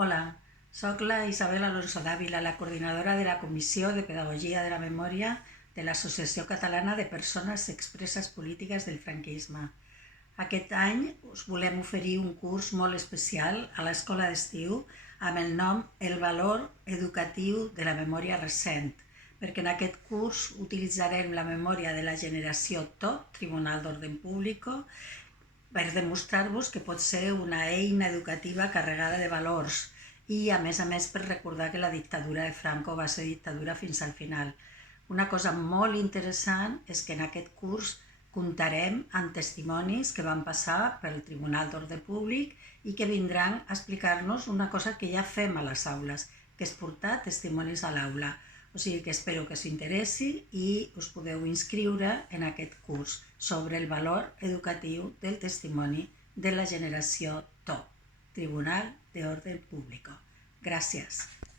Hola, soc la Isabel Alonso d'Àvila, la coordinadora de la Comissió de Pedagogia de la Memòria de l'Associació Catalana de Persones Expresses Polítiques del Franquisme. Aquest any us volem oferir un curs molt especial a l'Escola d'Estiu amb el nom El valor educatiu de la memòria recent, perquè en aquest curs utilitzarem la memòria de la generació TO, Tribunal d'Orden Público, per demostrar-vos que pot ser una eina educativa carregada de valors i, a més, per recordar que la dictadura de Franco va ser dictadura fins al final. Una cosa molt interessant és que en aquest curs comptarem amb testimonis que van passar pel Tribunal d'Ordre Públic i que vindran a explicar-nos una cosa que ja fem a les aules, que és portar testimonis a l'aula. O sigui que espero que us interessi i us podeu inscriure en aquest curs sobre el valor educatiu del testimoni de la generació TO, Tribunal de Orden Público. Gràcies.